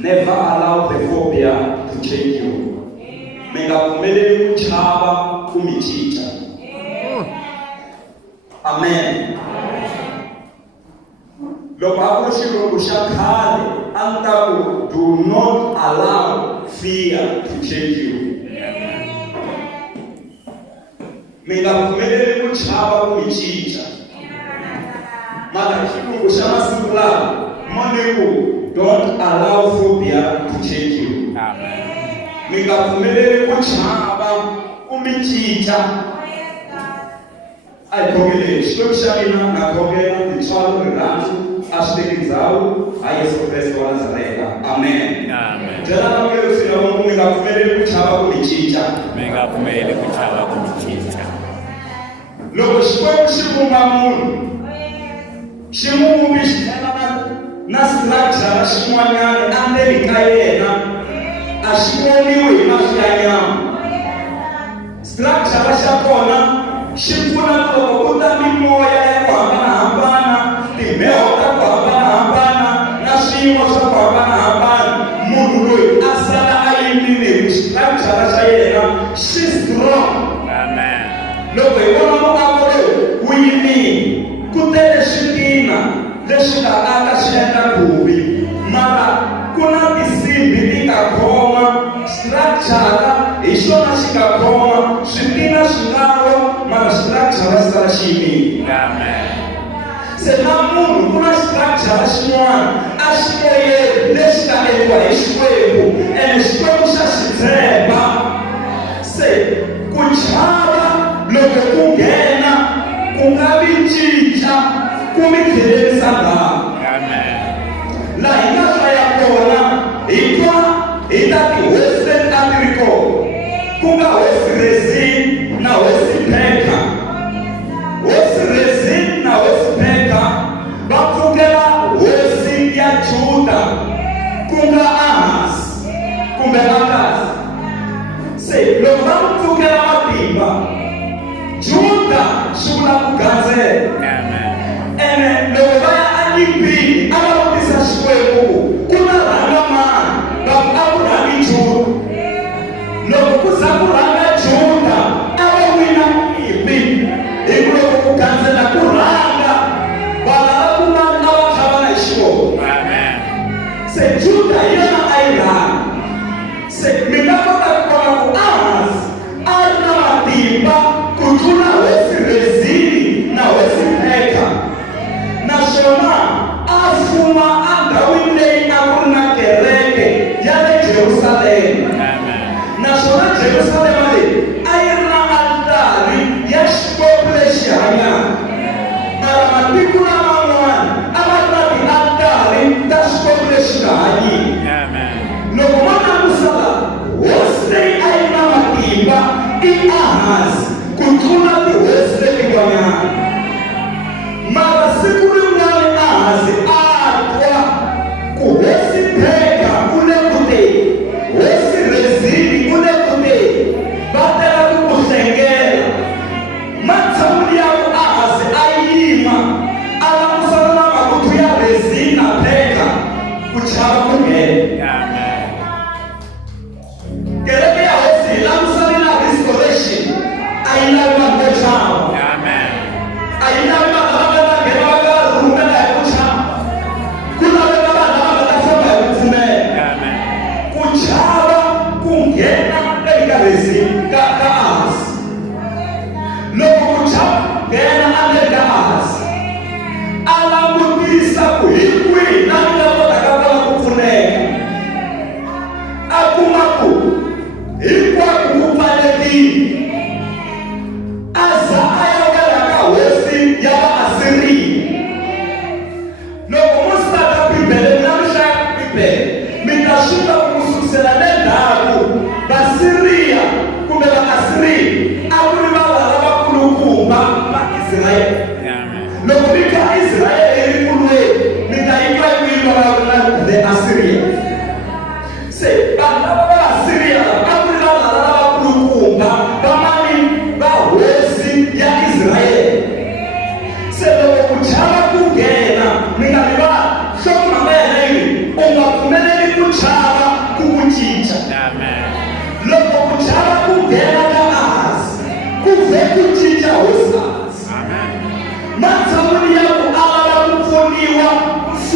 Never allow the phobia to change you. Mengakumeleli kuchava kumichicha. Amen. Loko hapo shilo kushakale antaku, do not allow fear to change you. Mengakumeleli kuchava kumichicha. Mala shilo kushama singula moneku. Don't allow phobia to change you. Amen. Mengakumeleli kuchava kumichicha. Ayiphokelele silokushalina ngakhokela ithwalo rirhandzu ashitekindzawu a Yesu Kristu wa Nazareta. Amen. Amen. Jela namukela usina Mungu mengakumeleli kuchava kumichicha. Mengakumeleli kuchava kumichicha. Loko xikwembu xi vumba munhu xi n'wi vumbisela na structure xin'wanyana endzeni ka yena a xi voniwi hi mahlo ya nyama. Structure xa kona xi pfuna loko ku ta mimoya ya ku hambanahambana, timheho ta ku hambanahambana na swiyimo swa ku hambanahambana, munhu loyi a sala a yimile hi structure xa yena xi strong. Amen. Loko hi vona muako lowu wu yimile ku tele switina leswi nga aka swi endla khuvi, mara ku na tisimbi ti nga khoma structure hi xona xi nga khoma, switina swi nga wa mara structure xi sala xi yimile. Amen. Se na munhu ku na structure xin'wana a xi moyeni lexi nga endliwa hi Xikwembu ene Xikwembu xa xi tshemba. Se ku chava loko ku nghena ku nga vi cinca ku mi tlhelerisa ndhawu. Amen. Laha hi nga hlaya kona hi twa hi ta tihosi leti a ti ri kona ku nga hosi Rezini na hosi Peka. Hosi Rezini na hosi Peka va pfukela hosi ya Juda ku nga Ahasi kumbe Akazi. Se loko va pfukela matimba, Juda swi vula ku gandzela. Amen. Ene loko va ya anyipini a va vutisa Xikwembu ku na rhanga mani, va a ku rhangi Juda. Loko ku za ku rhanga Juda a va wina nyimpi hi ku loko ku gandzela ku rhanga valava ku mani a va tlhavana hi xivoko. Amen. Se Juda hi yona a yi rhanga. Se mi nga kota ku vona ku Ahasi a ri na matimba ku tlula hosi Rezini na hosi Peka, naswona a fuma endhawini leyi a ku ri na kereke ya le Jerusalema. Amen. Naswona Jerusalema leyi a yi ri na altari ya Xikwembu lexi hanyaka, mara matiko laman'wana a va ri na tialtari ta Xikwembu lexi nga hanyiki. Amen. Loko ma langutisela hosi leyi a yi na matimba i Ahasi ku tlula tihosi letin'wanyana, mara siku rin'wana Ahasi a twa ku hosi Peka u le kuteni, hosi Rezini u le kuteni, va tela ku ku hlengela. Matshan'wini ya ku Ahasi a yima a langutisana na mavuthu ya Rezini na Peka ku chava ku nghena. Amen. Kereke ya hosi hi langutisane na restoration a yi lavi vanhu vo chava. Amen. A yi lavi vanhu lava nga ta nghena va nga rhumela hi ku chava, ku laveka vanhu lava nga ta famba hi ku pfumela. Amen. Ku chava ku nghena eka Rezini ka Ahasi. Loko ku chava nghena endzeni ka Ahasi, a langutisa ku hi kwihi na mi nga kotaka kona ku pfuneka. A kuma ku hinkwako ku pfalekile, a za a ya wela ka hosi ya Vaasiriya. Loko mo stata Bibele mi na mi hlaya Bibele mi ta swi tiva ku kusukela le ndzhaku Vasiriya kumbe Vaasiriya a ku ri valala vakulukumba va Israyele. Amen. Loko mi kha Israyele hi ri kulweni mi ta yitwa hi ku yi vulavula the Assyrians. Se vanhu lava va Assyria a ku ri valala lavakulukumba va mani va hosi ya Israyele. Se loko ku chava ku nghena mi nga vi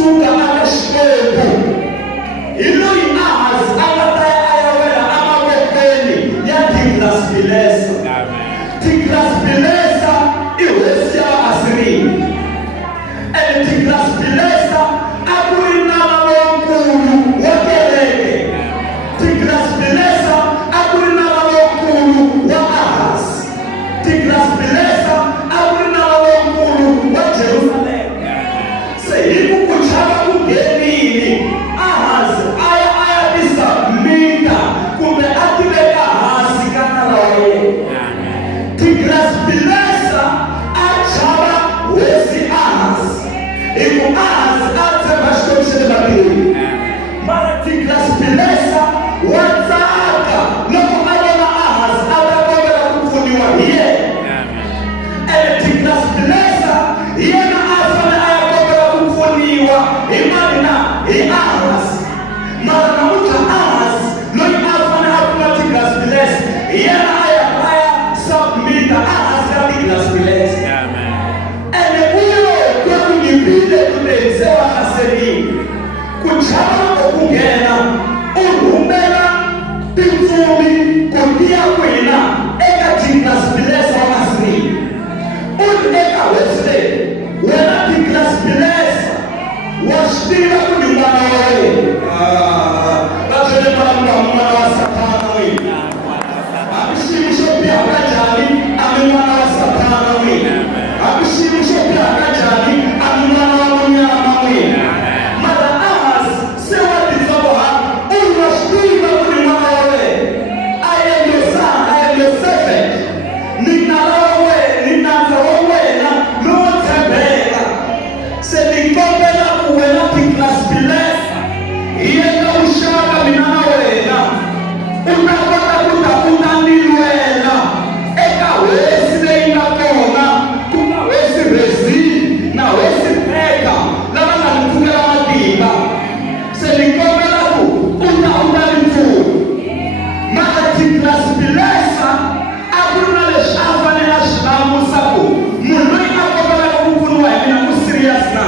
kusuka aka Xikwembu hi loyi Ahazi a nga ta ya a ya wela emavokweni ya Tiglath-Pilesa. Tiglath-Pilesa i hosi ya Asiriya, and Tiglath-Pilesa a ku ri nala lonkulu wa kereke. Tiglath-Pilesa a ku ri nala lonkulu wa Ahazi. Tiglath-Pilesa a ku ri nala lonkulu wa Jerusalema. Se hi ku chava ku nghenini Ahazi a ya tisubmita kumbe a tiveka hansi ka nala wa yena. Tiglath-Pilesa a chava hosi Ahazi hi ku Ahazi a tshemba Xikwembu xa le matilweni. Mara Tiglath-Pilesa wa tsaka loko a vona Ahazi a ta kombela ku pfuniwa hi yena. And Tiglath-Pilesa hi yena a fane a ya kombela ku pfuniwa hi mani na? Hi Ahazi. Mara namuntlha Ahazi loyi a fane a pfuna Tiglath-Pilesa hi yena a ya submita Ahazi ka Tiglath-Pilesa. And uyo kwa ku nyipile ku tirhisiwa ka Asiriya. Ku chava loko ku nghena u rhumela tintsumi ku tiya kwina eka Tiglath-Pilesa wa Asiriya. U ri eka hosi leyi wena Tiglath-Pilesa wa swi tiva ku ni n'wana wa wena. Va byele vulavula n'wana wa Satana wena. Hambi xiyimo xo biha ka njhani a mi n'wana wa Satana wena. Hambi xiyimo xo biha ka njhani a mi n'wana wa munyama wena. Mara Ahazi se wa tiboha u nga swi tiva ku ni n'wana wa wena. I am your son, I am your servant. Ni nala wa wena, ni nandza wa wena lowo tshembeka. Se ni kombela ku wena Tiglath-Pilesa hi endla vuxaka mina na wena. U ta kota ku ta u ta ni lwela eka hosi leyi nga kona ku nga hosi Rezini na hosi Peka lava nga ni pfukela matimba. Se ni kombela ku u ta ni pfuna. Mara Tiglath-Pilesa a ku ri na leswi a fanele a swi langusa ku munhu loyi a kombelaka ku pfuniwa hi mina u serious na.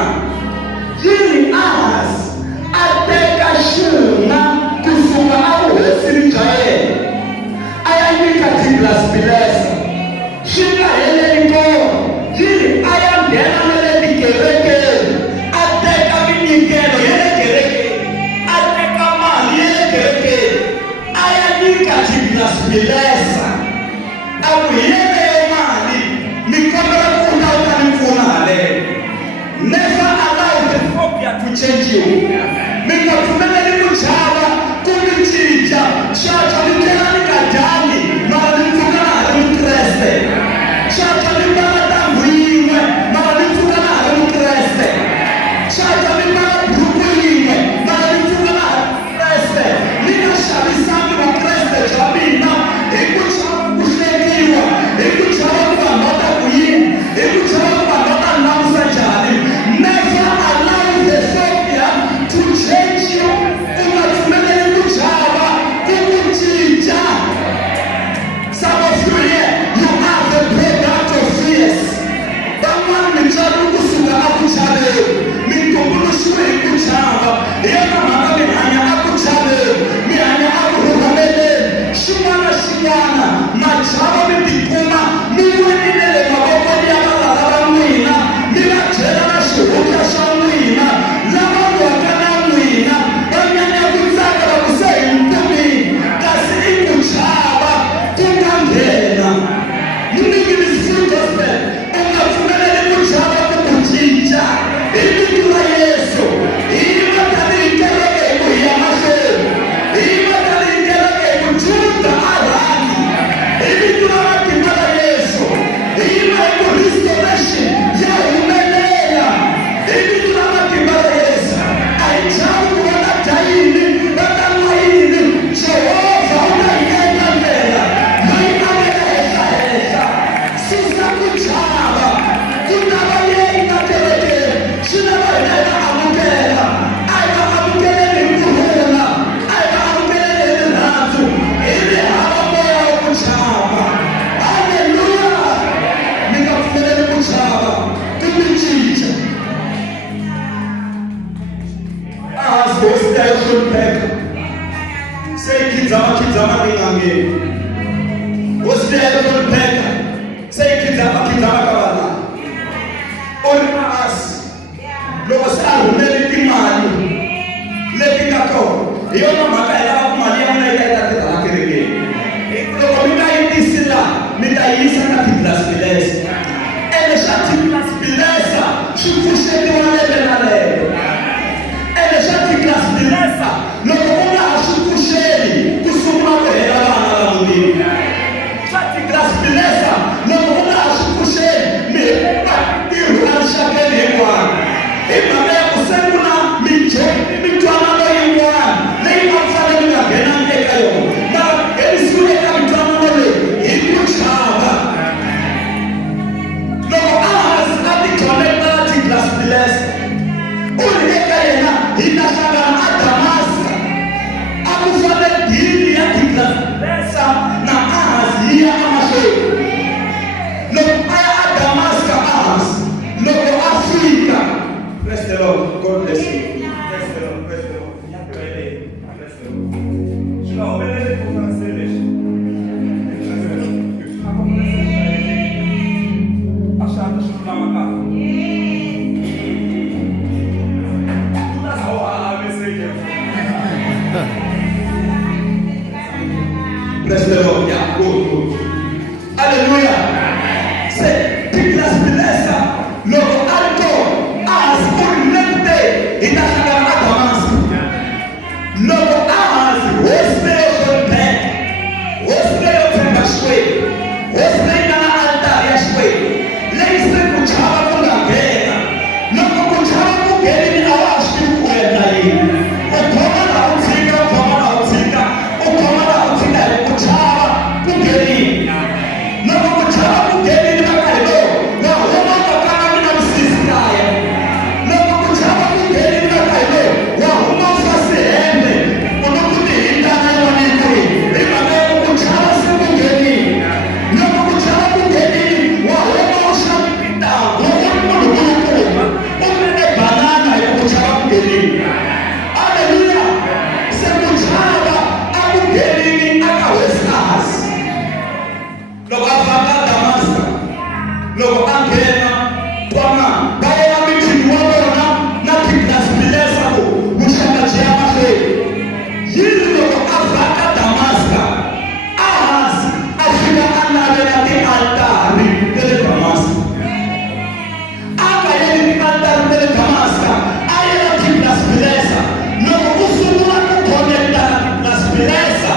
Yini Ahazi a teka xuma kusuka evuhosini bya yena a ya nyika Tiglath-Pilesa. Swi nga heleli kona. Yini a ya nghena na le tikerekeni a teka minyikelo ya le kerekeni, a teka mali ya le kerekeni a ya nyika Tiglath-Pilesa. A ku hi yeleyo mali ni kombela ku u ta ni pfuna haleno. Never allow the phobia to change you. Mi nga pfumeleli ku chava ku mi cinca. Xaxa ni tlela ni nga dyangi mara ni pfuka na ha ri Mukreste. Xaxa ni mbala ntambu yin'we mara ni pfuka na ha ri Mukreste. Xaxa ni mbala buruku yin'we mara ni pfuka na ha ri Mukreste. Ni nga xavisangi Vukreste bya mina hi ku chava ku hlekiwa, hi ku chava ku va nota ku yini, hi ku chava ku va nota langusa njhani. Never allow the phobia to change you. U nga pfumeleli ku chava ku ku cinca. Some of you here, you are the product of fears. Van'wana mi tswari kusuka a ku chaveni, mi tumbuluxiwe hi ku chava. Hi yona mhaka mi hanya a ku chaveni, mi hanya a ku rhumeleni. Xin'wana na xin'wana machava mi tikuma mi winile le mavokweni ya valala va n'wina, mi va byela na xihundla xa n'wina. Lava lwaka na n'wina va nyanya ku tsaka va ku se hi ntomini, kasi i ku chava ku nga nghena. You need to be full gospel. U nga pfumeleli ku chava ku ku cinca. Hi vito ra Yesu hi va tanihi kereke mimi. Usiende kunipeka. Sei kitama kabana. Ori maas. Loko saru neli timani. Lepi kako. Iyo na maka ila kumali ya mna ila kita kirege. Loko mita itisila, mita isa na kitlas bilesi. Ele shati kitlas bilesa, shufushe diwanele na leo. Ele shati kitlas bilesa, loko una ashufusheli, kusuma kuhela wana la mudi. Shati kitlas bilesa, loko una ashufusheli, mipa iru alishakeli imwana. Ima mea kusemuna, mitwana lo imwana. Lei mafale nga gena ndeka yo. Na eni sule ka mitwana lo le, iku chaba. Loko ahas ati konekta ati kitlas bilesa. Uli eka yena, inashanga na Damaska. Akufale dini ya kitlas bilesa na ahas hiya amashe. Loko aya Damaska ahas. Loko Afrika. Bless the Lord. God bless you. Bless the Lord. Bless the Lord. Bless the Lord. Shula, obelele kwa selesh. Ashata shula maka. That's how I say it. Bless the Lord. Yeah, good. Hallelujah. Say, Tiklas Bilesa. Logo alto. As unlete. Inashanga Damaska. Logo as wosmeyo konte. Wosmeyo temba shwe. Wosmeyo na altar ya shwe. Leise kuchaba kuna gena. Logo kuchaba kugeni ni awashi kuenda hii. Ukoma na utika, ukoma na utika. Ukoma na utika kuchaba kugeni. Logo kuchaba kugeni ni makaido. Na homa wakana mina msisi kaya. Logo kuchaba kugeni ni makaido. Wa homa ufasi ende. Unukuti hinda na yuwanikuri. Ima meo kuchaba si kugeni. Logo kuchaba kugeni ni wa homa ushapita. Umene banana ya kuchaba kugeni. Hallelujah. Se kuchaba akugeni ni akawesas. Logo afaka Damaska. Logo angena. Twama. Kaya na miti wabona na kitlas bilesa ko. Mushaka chiyama kwe. Yiri logo afaka Damaska. Ahas. Afika anabe na ti altari. Tele Damaska. Aka yeli ti altari tele Damaska. Ayela kitlas bilesa. Logo usumuna kukonekta na kitlas bilesa.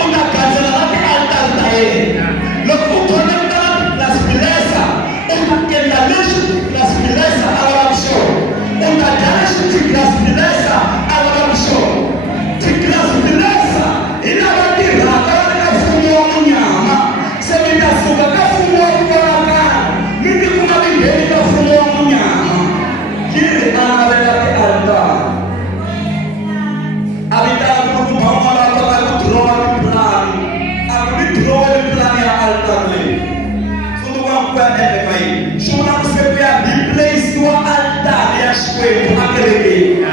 Una kazela na ti altari tae. Logo ukonekta na kitlas bilesa. Una kendalishu kitlas bilesa awarabisho. Una danishu kitlas bilesa awarabisho. Kitlas bilesa inabadira kawani kafumu wa munyama. Semita suka kafumu wa kuwanaka. Mimi kuma bingeni kafumu wa munyama. Kiri anabela ti altari. Abitala kuku mawala kota kuturoa ti plani. Aku dituroa ti plani ya altari. Sundu kwa mkwa nende kai. Shuna kusepea di place wa altari ya shkwetu akerege.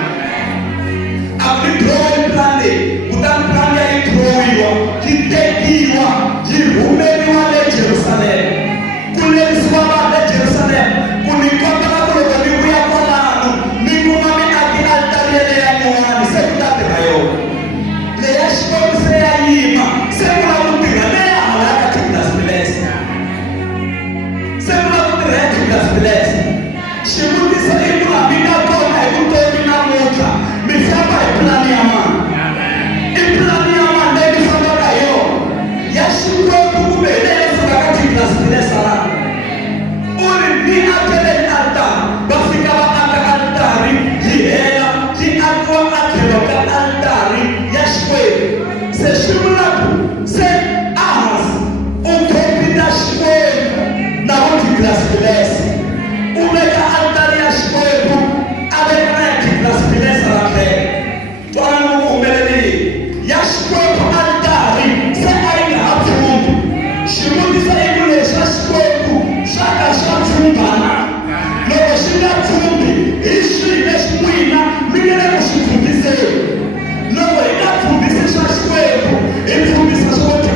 Aku dituroa ti plani. Utan plani ya ituroiwa. Kitekiwa. Jihumeniwa le Jerusalem. Kulelisiwa le Jerusalem. Kunikota na kulokoniku ya kolanu. Mingumami aki altari ya nyuani. Sekutate kayo. Le ya shkwetu se ya yima. Sekula mutiga. Le ya halaka kitlas bilesa. Sekula mutiga ya kitlas bilesa. Shimuti sa ikula bina kona ikuto bina muka. Mifaba iplani ya man. Iplani ya man. Negi samba kayo. Ya shkwetu kubele ya sukaka kitlas bilesa la. Uri ni akele altar. Bafika ba aka altari. Jihela. Ji akwa akelo ka altari. Ya shkwetu. Se shimulaku. Se ahas. Unkopita shkwetu. Na uti kitlas bilesa. Umeka altari ya shkwetu. Abeka na kitlas bilesa la kre. Tuana mungu umeleli. Ya shkwetu altari. Se aina hafungu. Shimuti sa ikule sha shkwetu. Shaka sha fungana. Loko shinda fumbi. Ishi neshmwina. Mingene kushifundise. Loko ina fundise sha shkwetu. Ifundisa shkwetu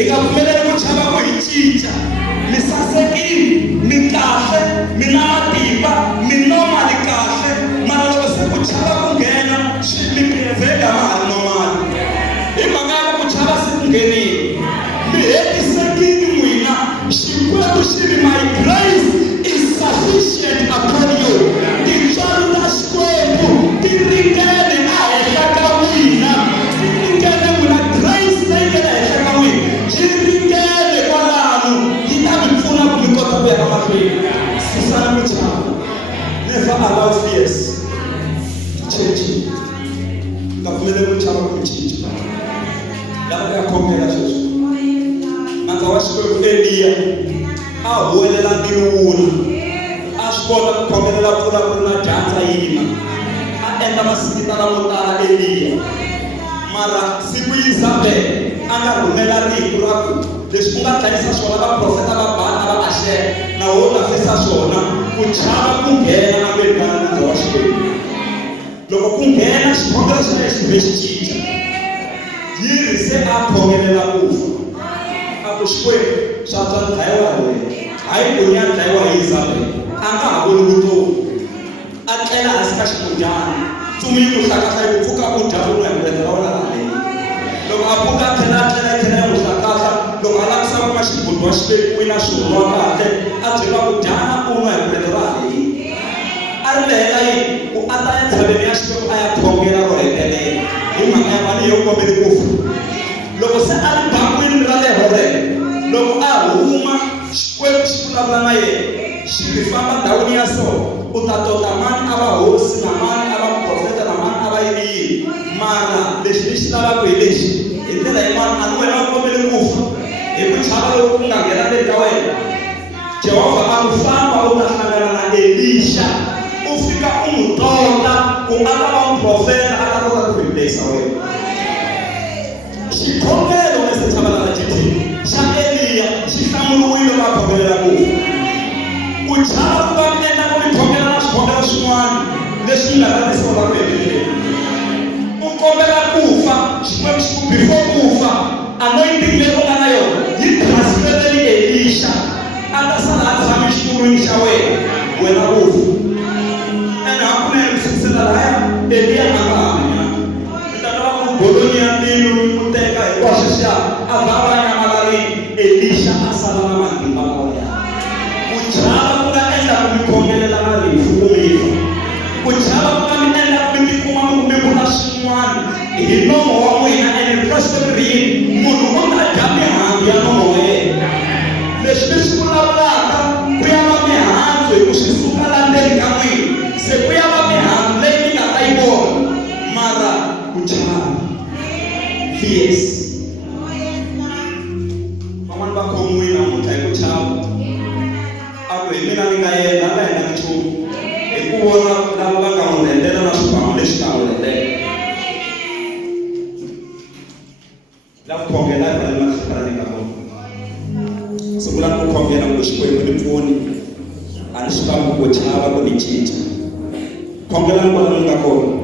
Ikavumelele kuchaba kuichi Xikwembu Eliya a huwelela tiwula, a swi kota ku khomelela mpfula ku ri na dyandza yina, a endla masikita lamo tala Eliya. Mara siku Yezebeli a nga rhumela rito ra ku leswi ku nga dlayisa swona vaprofeta va Baal na va Ashera na wo ta fisa swona ku chava ku nghena Amerikana na wa Xikwembu. Loko ku nghena xikhongelo xa lexi xi cinca, yiri se a khomelela ku fa. A ku Xikwembu swa bya dlayiwa hi wena, hayi ku ni ya dlayiwa hi Yezebeli. A nga ha voni vutomi, a tlela hansi ka ximudana, ntsumi yi n'wi hlakahla yi ku pfuka u dya u n'wi hembeletela ra wena laha leyi. Loko a pfuka a tlhela a tlela yi n'wi hlakahla, loko a lavisa ku va xigubu wa xivekiwi na swihon'wa kahle, a byeriwa ku dyana u n'wi hembeletela ra leyi. A ri lehela yini ku a ta entshaveni ya Xikwembu a ya khongela ro hetelela hi mhaka ya mali yo kombeli ku fa. Loko se a ri bakwini ra le horelo, loko a huma Xikwembu xi vulavula na yena, xi ri famba ndhawini ya so, u ta tota mani a va hosi na mani a va muprofeta na mani a va yini. Mara lexi ni xi lavaka hi lexi, hi ndlela yin'wana a ni wena u kombeli ku fa hi ku chava loko ku nga nghena le ka wena. Jehovha a ku famba u ta hlangana na Elisha, u fika u n'wi tota ku a ta va muprofeta a ta kota ku replace wena. Xikhongelo lexi tshamalaka jitini xa Eliya xi hlamuriwile va khomelela ku fa. Ku chava ku va mi endla ku mi khongela na swikhongelo swin'wana leswi nga ta tisiwa ku heteleleni. U kombela ku fa, Xikwembu xi ku before ku fa, anointing leyi u nga na yona yi transfereli Elisha, a ta sala a tshame xitulwini xa wena u fa. Ene hakunene ku sukisela lahaya Eliya a nga hanyanga. Mi ta lava ku golonyi ya mbilu yi n'wi teka hinkwaswo xiya a vava nyamalarini, Elisha a sala na matimba lawaya. Ku chava ku nga endla ku mi khongelela na rifu ku mi fa. Ku chava ku nga mi endla ku mi tikuma ku mi vula swin'wana hi nomo wa n'wina, ene Kreste ri yini munhu u nga dya mihandzu ya nomo wa yena. Leswi mi swi vulavulaka ku ya va mihandzu hi ku swi suka la ndzeni ka n'wina, se ku ya va mihandzu leyi mi nga ta yi vona. Mara ku chava fierce, van'wana va khomiwile namuntlha hi ku chava. A ku hi mina ni nga yena a nga endla nchumu hi ku vona lava va nga n'wi rhendela na swibamu leswi nga n'wi rhendela. La ku khongela hi fanele mahlekani ka vona. Sungula ku khongela ku Xikwembu ni pfuni, a ni swi lavi ku chava ku ni cinca. Khongelani kwala ni nga kona.